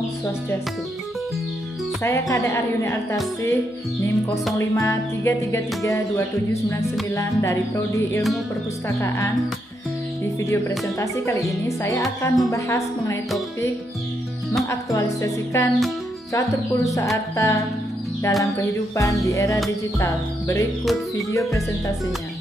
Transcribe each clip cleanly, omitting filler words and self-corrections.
Om Swastiastu. Saya Kade Aryuni Artasih, NIM 0533327799 dari Prodi Ilmu Perpustakaan. Di video presentasi kali ini saya akan membahas mengenai topik mengaktualisasikan catur purusa arta dalam kehidupan di era digital. Berikut video presentasinya.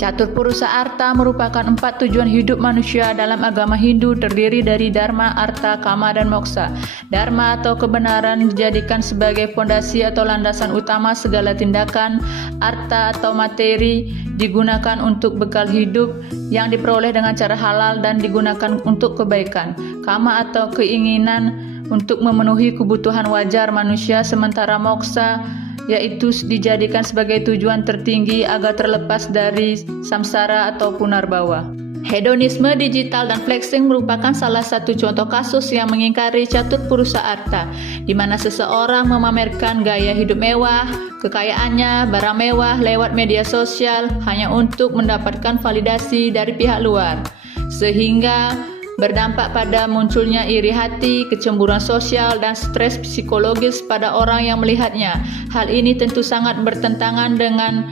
Catur purusa arta merupakan 4 tujuan hidup manusia dalam agama Hindu, terdiri dari Dharma, Artha, Kama, dan Moksha. Dharma atau kebenaran dijadikan sebagai fondasi atau landasan utama segala tindakan. Artha atau materi digunakan untuk bekal hidup yang diperoleh dengan cara halal dan digunakan untuk kebaikan. Kama atau keinginan untuk memenuhi kebutuhan wajar manusia, sementara Moksha yaitu dijadikan sebagai tujuan tertinggi agar terlepas dari samsara atau punarbawa. Hedonisme digital dan flexing merupakan salah satu contoh kasus yang mengingkari catur purusa arta, di mana seseorang memamerkan gaya hidup mewah, kekayaannya, barang mewah lewat media sosial hanya untuk mendapatkan validasi dari pihak luar, sehingga berdampak pada munculnya iri hati, kecemburuan sosial, dan stres psikologis pada orang yang melihatnya. Hal ini tentu sangat bertentangan dengan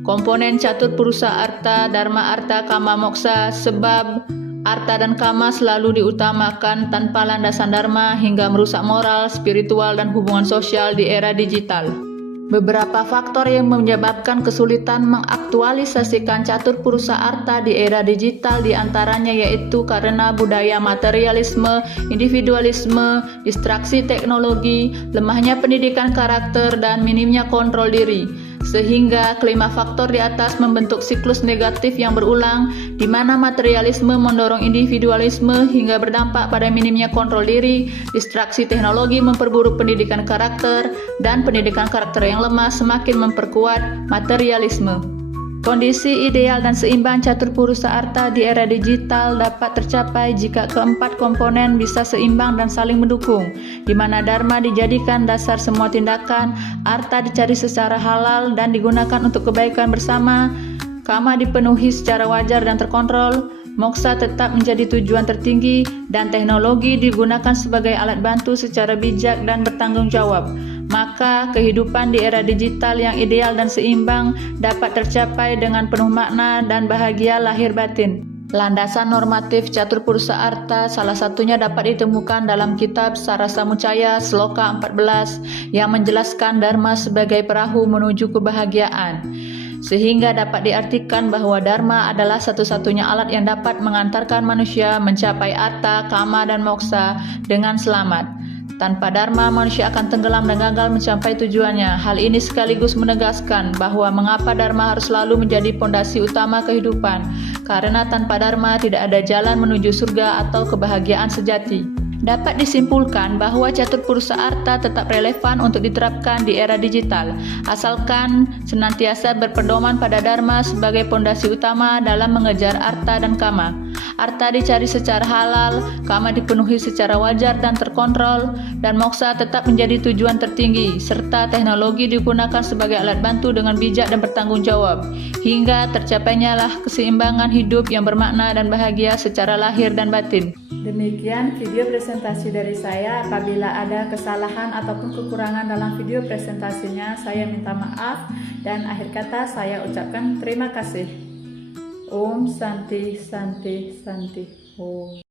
komponen catur purusa arta, Dharma, Artha, Kama, Moksha, sebab Artha dan Kama selalu diutamakan tanpa landasan Dharma hingga merusak moral, spiritual, dan hubungan sosial di era digital. Beberapa faktor yang menyebabkan kesulitan mengaktualisasikan catur purusa arta di era digital diantaranya yaitu karena budaya materialisme, individualisme, distraksi teknologi, lemahnya pendidikan karakter, dan minimnya kontrol diri. Sehingga kelima faktor di atas membentuk siklus negatif yang berulang, di mana materialisme mendorong individualisme hingga berdampak pada minimnya kontrol diri, distraksi teknologi memperburuk pendidikan karakter, dan pendidikan karakter yang lemah semakin memperkuat materialisme. Kondisi ideal dan seimbang catur purusa arta di era digital dapat tercapai jika keempat komponen bisa seimbang dan saling mendukung, di mana Dharma dijadikan dasar semua tindakan, Artha dicari secara halal dan digunakan untuk kebaikan bersama, Kama dipenuhi secara wajar dan terkontrol, Moksha tetap menjadi tujuan tertinggi, dan teknologi digunakan sebagai alat bantu secara bijak dan bertanggung jawab. Maka kehidupan di era digital yang ideal dan seimbang dapat tercapai dengan penuh makna dan bahagia lahir batin. Landasan normatif catur purusa arta salah satunya dapat ditemukan dalam kitab Sarasamucaya Sloka 14 yang menjelaskan Dharma sebagai perahu menuju kebahagiaan. Sehingga dapat diartikan bahwa Dharma adalah satu-satunya alat yang dapat mengantarkan manusia mencapai Artha, Kama, dan Moksha dengan selamat. Tanpa Dharma, manusia akan tenggelam dan gagal mencapai tujuannya. Hal ini sekaligus menegaskan bahwa mengapa Dharma harus selalu menjadi pondasi utama kehidupan, karena tanpa Dharma tidak ada jalan menuju surga atau kebahagiaan sejati. Dapat disimpulkan bahwa catur purusa arta tetap relevan untuk diterapkan di era digital, asalkan senantiasa berpedoman pada Dharma sebagai pondasi utama dalam mengejar Artha dan Kama. Artha dicari secara halal, Kama dipenuhi secara wajar dan terkontrol, dan Moksha tetap menjadi tujuan tertinggi, serta teknologi digunakan sebagai alat bantu dengan bijak dan bertanggung jawab, hingga tercapainya lah keseimbangan hidup yang bermakna dan bahagia secara lahir dan batin. Demikian video presentasi dari saya. Apabila ada kesalahan ataupun kekurangan dalam video presentasinya, saya minta maaf, dan akhir kata saya ucapkan terima kasih. Om Santi Santi Santi Om.